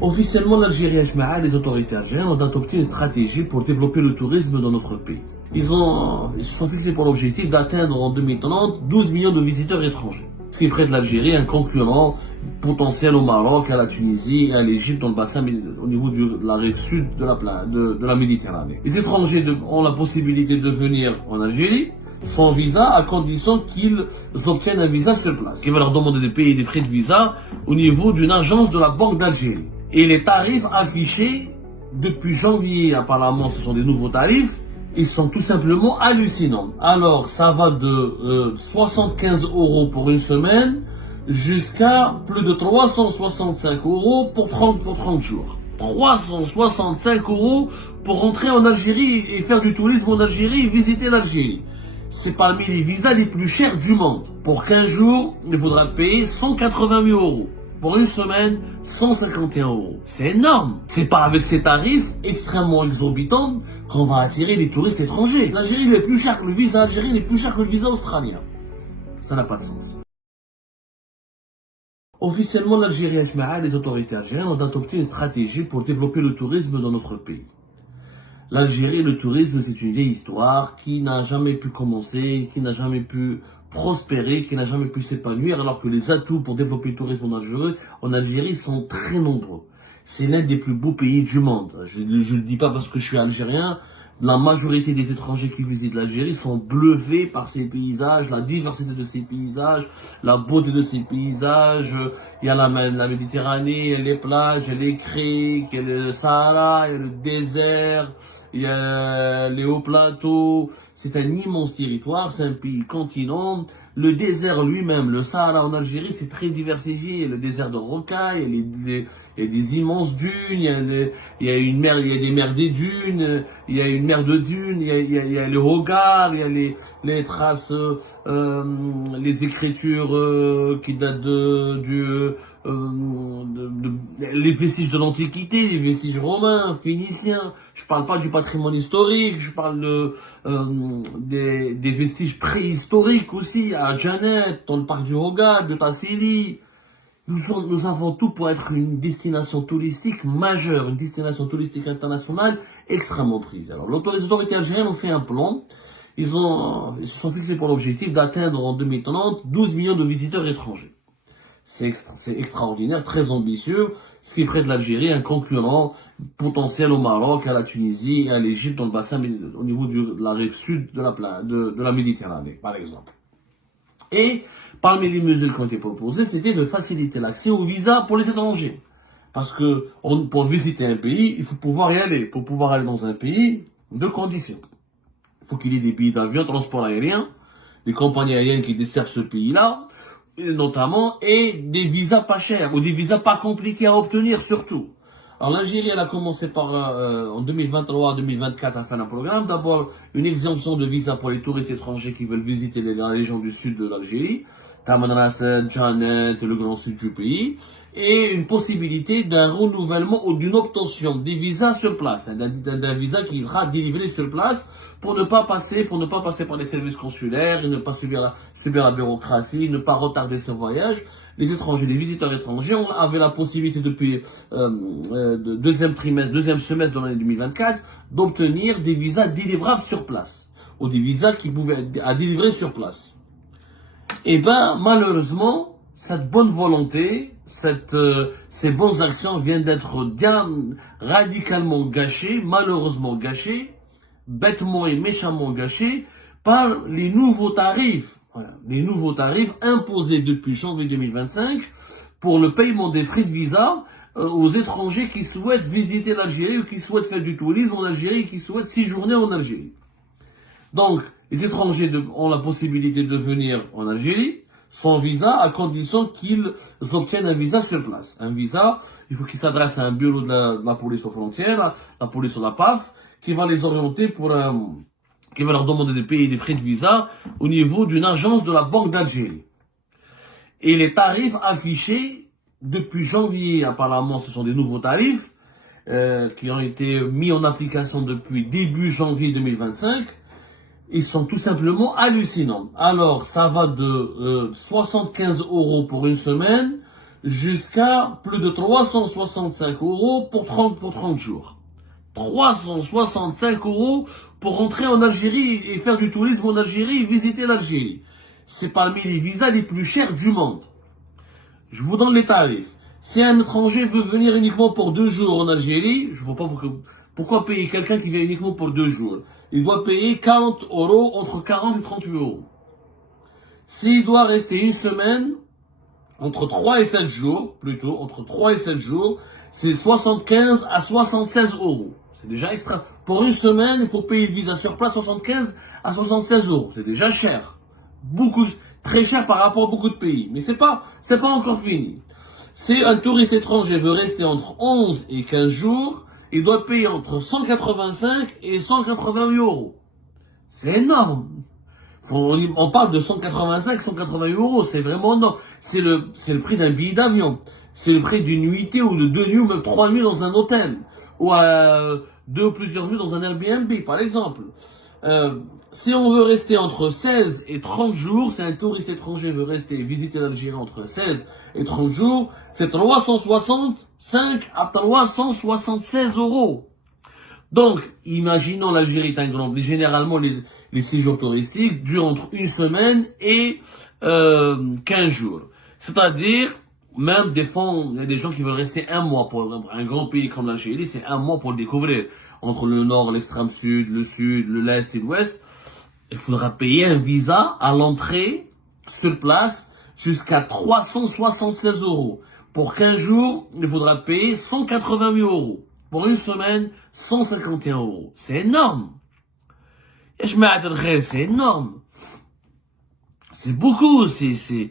Officiellement, l'Algérie, les autorités algériennes ont adopté une stratégie pour développer le tourisme dans notre pays. Ils se sont fixés pour l'objectif d'atteindre en 2030 12 millions de visiteurs étrangers. Ce qui ferait de l'Algérie un concurrent potentiel au Maroc, à la Tunisie et à l'Égypte dans le bassin au niveau de la rive sud de la Méditerranée. Les étrangers ont la possibilité de venir en Algérie sans visa à condition qu'ils obtiennent un visa sur place. Qui va leur demander de payer des frais de visa au niveau d'une agence de la Banque d'Algérie. Et les tarifs affichés depuis janvier, apparemment ce sont des nouveaux tarifs, ils sont tout simplement hallucinants. Alors ça va de 75 € pour une semaine jusqu'à plus de 365 € pour 30 jours. 365 € pour rentrer en Algérie et faire du tourisme en Algérie et visiter l'Algérie. C'est parmi les visas les plus chers du monde. Pour 15 jours, il faudra payer 188 €. Pour une semaine, 151 €. C'est énorme. C'est pas avec ces tarifs extrêmement exorbitants qu'on va attirer les touristes étrangers. L'Algérie est plus cher que le visa algérien, il est plus cher que le visa australien. Ça n'a pas de sens. Officiellement, l'Algérie, les autorités algériennes ont adopté une stratégie pour développer le tourisme dans notre pays. L'Algérie, le tourisme, c'est une vieille histoire qui n'a jamais pu commencer, qui n'a jamais pu prospérer, qui n'a jamais pu s'épanouir, alors que les atouts pour développer le tourisme en Algérie sont très nombreux. C'est l'un des plus beaux pays du monde. Je ne le dis pas parce que je suis algérien. La majorité des étrangers qui visitent l'Algérie sont bluffés par ses paysages, la diversité de ses paysages, la beauté de ses paysages. Il y a la Méditerranée, il y a les plages, il y a les criques, il y a le Sahara, il y a le désert, il y a les hauts plateaux. C'est un immense territoire, c'est un pays continent. Le désert lui-même, le Sahara en Algérie, c'est très diversifié. Le désert de rocailles, il y a des immenses dunes, il y a une mer, il y a des mers des dunes, il y a une mer de dunes, il y a les hogards, il y a les traces, les écritures qui datent les vestiges de l'Antiquité, les vestiges romains, phéniciens. Je parle pas du patrimoine historique, je parle des vestiges préhistoriques aussi, à Djanet, dans le parc du Hogar, de Tassili. Nous avons tout pour être une destination touristique majeure, une destination touristique internationale extrêmement prisée. Alors, les autorités algériennes ont fait un plan. Ils se sont fixés pour l'objectif d'atteindre en 2030 12 millions de visiteurs étrangers. C'est extraordinaire, très ambitieux, ce qui ferait de l'Algérie un concurrent potentiel au Maroc, à la Tunisie et à l'Égypte dans le bassin au niveau de la rive sud de la Méditerranée, par exemple. Et parmi les mesures qui ont été proposées, c'était de faciliter l'accès au visa pour les étrangers. Parce que pour visiter un pays, il faut pouvoir y aller. Pour pouvoir aller dans un pays, deux conditions. Il faut qu'il y ait des billets d'avion, transport aérien, des compagnies aériennes qui desservent ce pays-là, notamment, et des visas pas chers, ou des visas pas compliqués à obtenir surtout. Alors l'Algérie, elle a commencé par, en 2023-2024 à faire un programme. D'abord, une exemption de visa pour les touristes étrangers qui veulent visiter la région du sud de l'Algérie, Tamanrasset, Djanet, le grand sud du pays, et une possibilité d'un renouvellement ou d'une obtention des visas sur place, d'un visa qui sera délivré sur place pour ne pas passer par les services consulaires, et ne pas subir la bureaucratie, ne pas retarder son voyage. Les étrangers, les visiteurs étrangers avaient la possibilité depuis deuxième semestre de l'année 2024 d'obtenir des visas délivrables sur place, ou des visas qui pouvaient à délivrer sur place. Et ben malheureusement, cette bonne volonté, ces bonnes actions viennent d'être radicalement gâchées, malheureusement gâchées, bêtement et méchamment gâchées par les nouveaux tarifs. Voilà, les nouveaux tarifs imposés depuis janvier 2025 pour le paiement des frais de visa aux étrangers qui souhaitent visiter l'Algérie ou qui souhaitent faire du tourisme en Algérie, qui souhaitent séjourner en Algérie. Donc, les étrangers ont la possibilité de venir en Algérie sans visa à condition qu'ils obtiennent un visa sur place. Un visa, il faut qu'ils s'adressent à un bureau de la police aux frontières, la police ou la PAF, qui va les orienter qui va leur demander de payer des frais de visa au niveau d'une agence de la Banque d'Algérie. Et les tarifs affichés depuis janvier, apparemment, ce sont des nouveaux tarifs qui ont été mis en application depuis début janvier 2025. Ils sont tout simplement hallucinants. Alors, ça va de 75 € pour une semaine jusqu'à plus de 365 € pour 30 jours. 365 € pour rentrer en Algérie et faire du tourisme en Algérie et visiter l'Algérie. C'est parmi les visas les plus chers du monde. Je vous donne les tarifs. Si un étranger veut venir uniquement pour 2 jours en Algérie, je ne vois pas pourquoi payer quelqu'un qui vient uniquement pour 2 jours. Il doit payer 40 €, entre 40 et 38 €. S'il doit rester une semaine, entre 3 et 7 jours, plutôt, entre 3 et 7 jours, c'est 75 à 76 €. C'est déjà extra. Pour une semaine, il faut payer le visa sur place 75 à 76 €. C'est déjà cher. Beaucoup, très cher par rapport à beaucoup de pays. Mais c'est pas encore fini. Si un touriste étranger veut rester entre 11 et 15 jours, il doit payer entre 185 et 188 €. C'est énorme. On parle de 185, 188 €, c'est vraiment énorme. C'est le prix d'un billet d'avion. C'est le prix d'une nuitée ou de 2 nuits ou même 3 nuits dans un hôtel. Ou 2 ou plusieurs nuits dans un Airbnb, par exemple. Si on veut rester entre 16 et 30 jours, si un touriste étranger veut rester visiter l'Algérie entre 16 et 30 jours, c'est 365 à 376 €. Donc, imaginons l'Algérie est un grand pays. Généralement, les séjours touristiques durent entre une semaine et 15 jours. C'est-à-dire, même des fois, il y a des gens qui veulent rester un mois pour un grand pays comme l'Algérie, c'est un mois pour le découvrir. Entre le nord, l'extrême sud, l'est et l'ouest, il faudra payer un visa à l'entrée, sur place, jusqu'à 376 €. Pour 15 jours, il faudra payer 188 €. Pour une semaine, 151 €. C'est énorme. Et je m'attendrai, c'est énorme. C'est beaucoup, c'est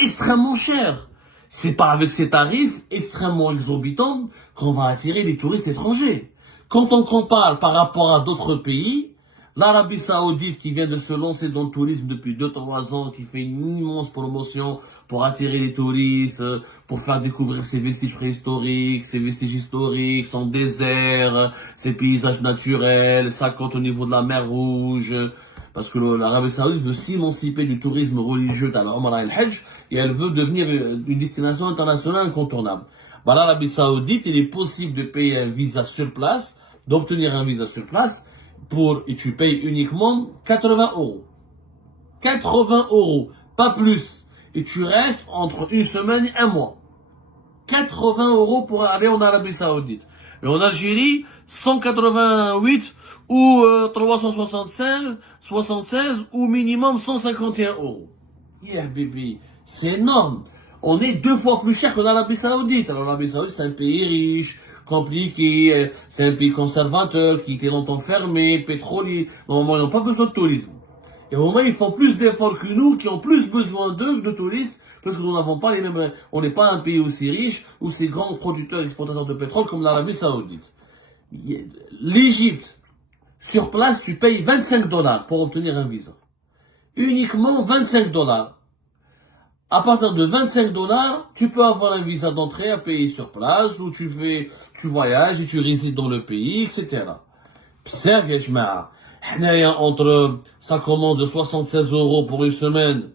extrêmement cher. C'est pas avec ces tarifs extrêmement exorbitants qu'on va attirer les touristes étrangers. Quand on compare par rapport à d'autres pays, l'Arabie Saoudite qui vient de se lancer dans le tourisme depuis 2-3 ans, qui fait une immense promotion pour attirer les touristes, pour faire découvrir ses vestiges préhistoriques, ses vestiges historiques, son désert, ses paysages naturels, sa côte au niveau de la mer Rouge. Parce que l'Arabie Saoudite veut s'émanciper du tourisme religieux à l'Umrah et le Hajj, et elle veut devenir une destination internationale incontournable. Bah, l'Arabie Saoudite, il est possible de payer un visa sur place, d'obtenir un visa sur place, et tu payes uniquement 80 €. 80 €, pas plus. Et tu restes entre une semaine et un mois. 80 € pour aller en Arabie Saoudite. Mais en Algérie, 188 ou 376 ou minimum 151 €. Yeah, baby, c'est énorme. On est 2 fois plus cher que l'Arabie Saoudite. Alors l'Arabie Saoudite, c'est un pays riche, compliqué, c'est un pays conservateur, qui était longtemps fermé, pétrolier. Normalement, ils n'ont pas besoin de tourisme. Et au moins, ils font plus d'efforts que nous, qui ont plus besoin d'eux, de touristes, parce que nous n'avons pas les mêmes, on n'est pas un pays aussi riche, ou ces grands producteurs et exportateurs de pétrole comme l'Arabie Saoudite. L'Égypte, sur place, tu payes 25 $ pour obtenir un visa. Uniquement 25 $. À partir de 25 $, tu peux avoir un visa d'entrée à payer sur place, où tu voyages et tu résides dans le pays, etc. Observe, ya jma'a. Ça commence de 76 € pour une semaine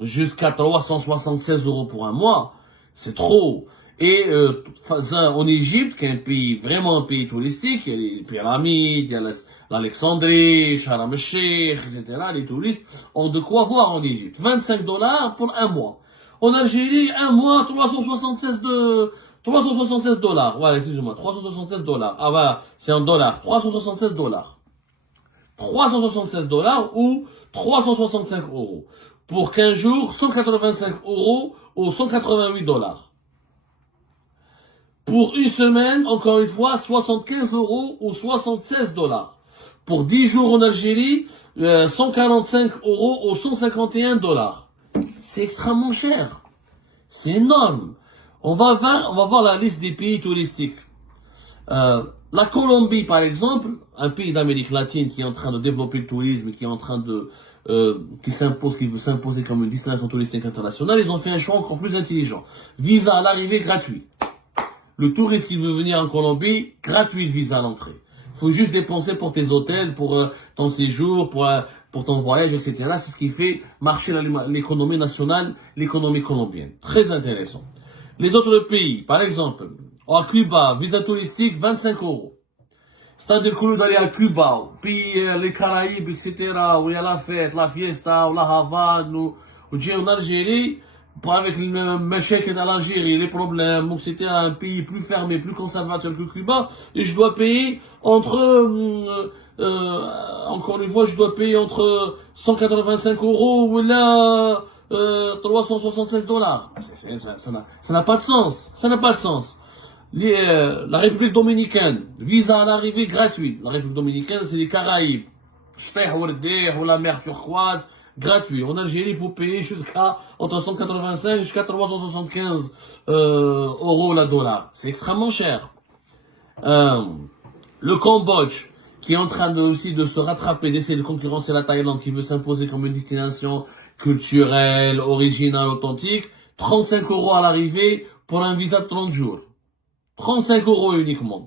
jusqu'à 376 € pour un mois. C'est trop. Et en Égypte, qui est un pays, vraiment un pays touristique, il y a les pyramides, il y a l'Alexandrie, Sharm el-Sheikh, etc. Les touristes ont de quoi voir en Égypte. 25 $ pour un mois. En Algérie, un mois, 376 $. Voilà, excusez-moi, 376 $. Ah voilà, c'est en dollars. 376 $. 376 $ ou 365 €. Pour 15 jours, 185 € ou 188 $. Pour une semaine, encore une fois, 75 € ou 76 $. Pour 10 jours en Algérie, 145 € ou 151 $. C'est extrêmement cher. C'est énorme. On va voir la liste des pays touristiques. La Colombie, par exemple, un pays d'Amérique latine qui est en train de développer le tourisme, qui est en train de, qui veut s'imposer comme une destination touristique internationale, ils ont fait un choix encore plus intelligent. Visa à l'arrivée gratuit. Le touriste qui veut venir en Colombie, gratuit le visa à l'entrée. Il faut juste dépenser pour tes hôtels, pour ton séjour, pour pour ton voyage, etc. C'est ce qui fait marcher l'économie nationale, l'économie colombienne. Très intéressant. Les autres pays, par exemple, à Cuba, visa touristique, 25 €. C'est-à-dire que d'aller à Cuba, puis les Caraïbes, etc., où il y a la fête, la fiesta, ou la Havane, ou en Algérie, avec le Meshek dans l'Algérie, les problèmes, donc c'était un pays plus fermé, plus conservateur que Cuba, et je dois payer encore une fois, je dois payer entre 185 € ou là, 376 $. Ça n'a pas de sens. Ça n'a pas de sens. La République dominicaine, visa à l'arrivée gratuit. La République dominicaine, c'est les Caraïbes. Ou la mer turquoise, gratuit. En Algérie, il faut payer entre 185 jusqu'à 375 € la dollar. C'est extrêmement cher. Le Cambodge, qui est en train aussi de se rattraper, d'essayer de concurrencer la Thaïlande, qui veut s'imposer comme une destination culturelle, originale, authentique. 35 € à l'arrivée pour un visa de 30 jours. 35 € uniquement.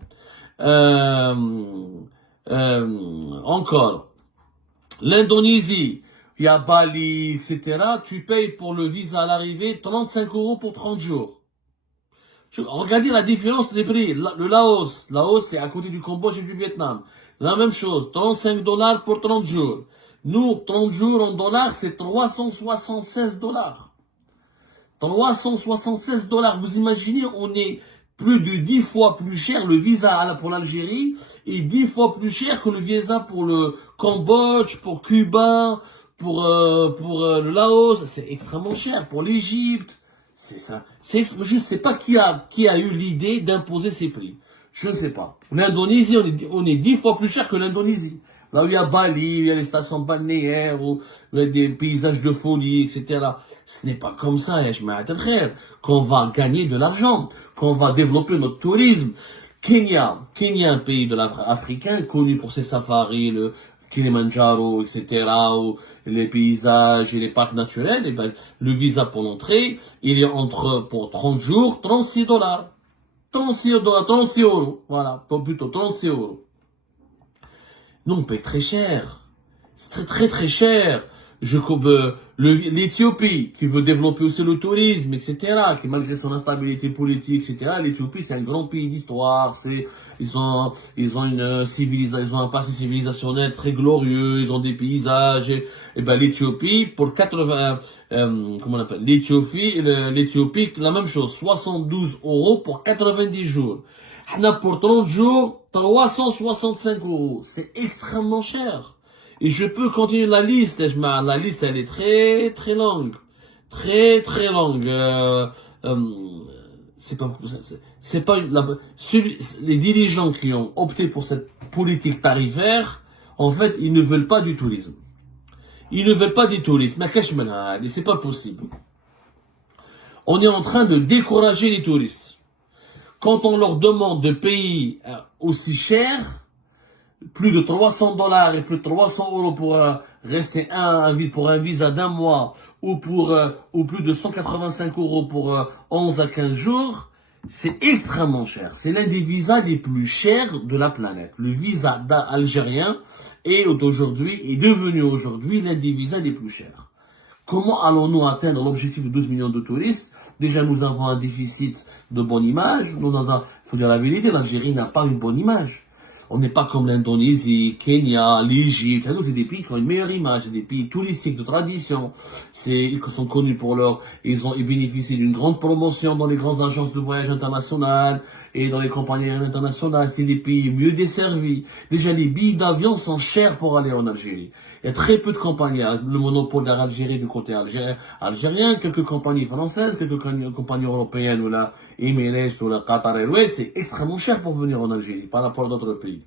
Encore. L'Indonésie, il y a Bali, etc. Tu payes pour le visa à l'arrivée 35 € pour 30 jours. Regardez la différence des prix. Le Laos, c'est à côté du Cambodge et du Vietnam. La même chose, 35 $ pour 30 jours. Nous, 30 jours en dollars, c'est 376 $. 376 $. Vous imaginez, on est plus de 10 fois plus cher le visa pour l'Algérie et 10 fois plus cher que le visa pour le Cambodge, pour Cuba, pour le Laos. C'est extrêmement cher. Pour l'Égypte, c'est ça. Je ne sais pas qui a eu l'idée d'imposer ces prix. Je ne sais pas. L'Indonésie, on est 10 fois plus cher que l'Indonésie. Là où il y a Bali, il y a les stations balnéaires, où il y a des paysages de folie, etc. Ce n'est pas comme ça, qu'on va gagner de l'argent, qu'on va développer notre tourisme. Kenya, un pays africain connu pour ses safaris, le Kilimanjaro, etc., où les paysages et les parcs naturels, et ben, le visa pour l'entrée, il est pour 30 jours, 36 $. 36 €, voilà, plutôt 36 €. Nous, on paye très cher. C'est très, très cher. L'Éthiopie, qui veut développer aussi le tourisme, etc., qui malgré son instabilité politique, etc., l'Éthiopie, c'est un grand pays d'histoire, ils ont un passé civilisationnel très glorieux, ils ont des paysages, et ben, l'Éthiopie, pour 80, comment on appelle, l'Éthiopie, la même chose, 72 € pour 90 jours. Pour 30 jours, 365 €. C'est extrêmement cher. Et je peux continuer la liste. La liste, elle est très, très longue. Très, très longue. Les dirigeants qui ont opté pour cette politique tarifaire, en fait, ils ne veulent pas du tourisme. Ils ne veulent pas du tourisme. Mais c'est pas possible. On est en train de décourager les touristes. Quand on leur demande de payer aussi cher, plus de 300 $ et plus de 300 € pour rester pour un visa d'un mois ou plus de 185 € pour 11 à 15 jours, c'est extrêmement cher. C'est l'un des visas les plus chers de la planète. Le visa algérien est devenu aujourd'hui l'un des visas les plus chers. Comment allons-nous atteindre l'objectif de 12 millions de touristes? Déjà, nous avons un déficit de bonne image. Il faut dire la vérité, l'Algérie n'a pas une bonne image. On n'est pas comme l'Indonésie, Kenya, l'Égypte. C'est des pays qui ont une meilleure image, c'est des pays touristiques de tradition. Ils sont connus ils bénéficient d'une grande promotion dans les grandes agences de voyage internationales et dans les compagnies aériennes internationales. C'est des pays mieux desservis. Déjà, les billets d'avion sont chers pour aller en Algérie. Il y a très peu de compagnies. Le monopole d'Air Algérie du côté algérien, quelques compagnies françaises, quelques compagnies européennes ou la Emirates ou la Qatar Airways. C'est extrêmement cher pour venir en Algérie par rapport à d'autres pays.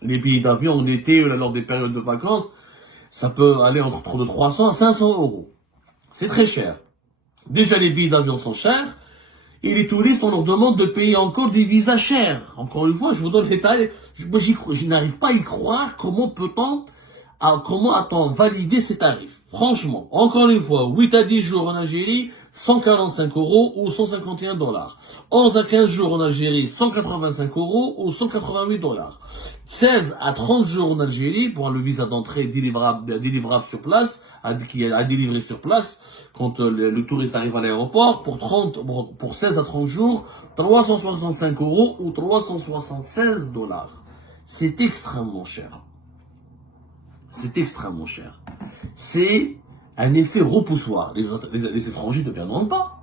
Les billets d'avion en été ou lors des périodes de vacances, ça peut aller entre de 300 à 500 €. C'est très cher. Déjà, les billets d'avion sont chers. Et les touristes, on leur demande de payer encore des visas chers. Encore une fois, je vous donne les détails. Je n'arrive pas à y croire. Comment a-t-on validé ces tarifs? Franchement, encore une fois, 8 à 10 jours en Algérie, 145 euros ou 151 dollars. 11 à 15 jours en Algérie, 185 euros ou 188 dollars. 16 à 30 jours en Algérie pour le visa d'entrée délivrable sur place, à délivrer sur place, quand le touriste arrive à l'aéroport, pour 16 à 30 jours, 365 euros ou 376 dollars. C'est extrêmement cher. C'est extrêmement cher. C'est un effet repoussoir. Les étrangers ne viendront pas.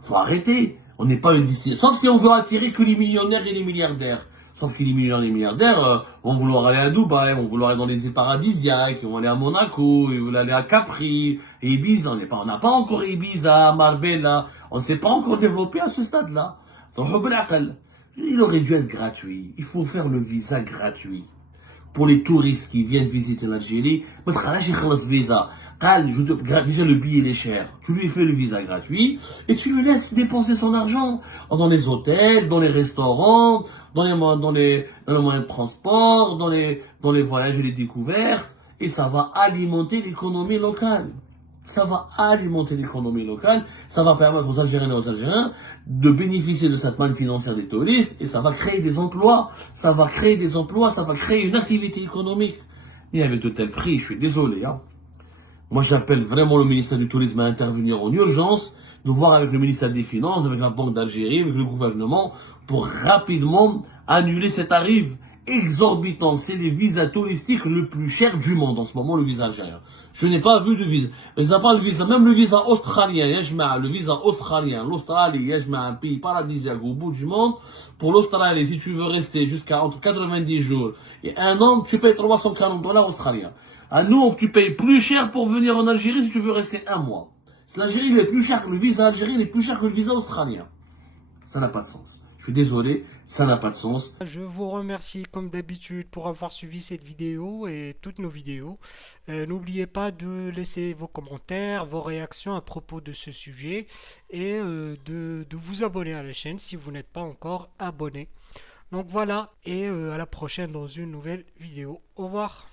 Faut arrêter. On n'est pas une destination. Sauf si on veut attirer que les millionnaires et les milliardaires. Sauf que les millionnaires et les milliardaires vont vouloir aller à Dubaï, vont vouloir aller dans les îles paradisiaques, ils vont aller à Monaco, ils veulent aller à Capri, et Ibiza. On n'a pas encore Ibiza, Marbella. On ne s'est pas encore développé à ce stade-là. Donc, il aurait dû être gratuit. Il faut faire le visa gratuit. Pour les touristes qui viennent visiter l'Algérie, visa. Déjà le billet il est cher. Tu lui fais le visa gratuit et tu lui laisses dépenser son argent dans les hôtels, dans les restaurants, dans les moyens de transport, dans les voyages et les découvertes, et ça va alimenter l'économie locale. Ça va alimenter l'économie locale, ça va permettre aux Algériens et aux Algériens de bénéficier de cette manne financière des touristes et ça va créer des emplois, ça va créer une activité économique. Mais avec de tels prix, je suis désolé. Moi, j'appelle vraiment le ministère du Tourisme à intervenir en urgence, de voir avec le ministère des Finances, avec la Banque d'Algérie, avec le gouvernement, pour rapidement annuler ces tarifs exorbitants. C'est les visas touristiques le plus cher du monde en ce moment, le visa algérien. Je n'ai pas vu de visa. Mais ça pas le visa, même le visa australien, le visa australien, l'Australie, un pays paradisiaque au bout du monde. Pour l'Australie, si tu veux rester jusqu'à entre 90 jours et un an, tu payes 340 dollars australiens. À nous, tu payes plus cher pour venir en Algérie si tu veux rester un mois. L'Algérie, il est plus cher que le visa algérien, il est plus cher que le visa australien. Ça n'a pas de sens. Je suis désolé, ça n'a pas de sens. Je vous remercie comme d'habitude pour avoir suivi cette vidéo et toutes nos vidéos. N'oubliez pas de laisser vos commentaires, vos réactions à propos de ce sujet et de vous abonner à la chaîne si vous n'êtes pas encore abonné. Donc voilà, et à la prochaine dans une nouvelle vidéo. Au revoir.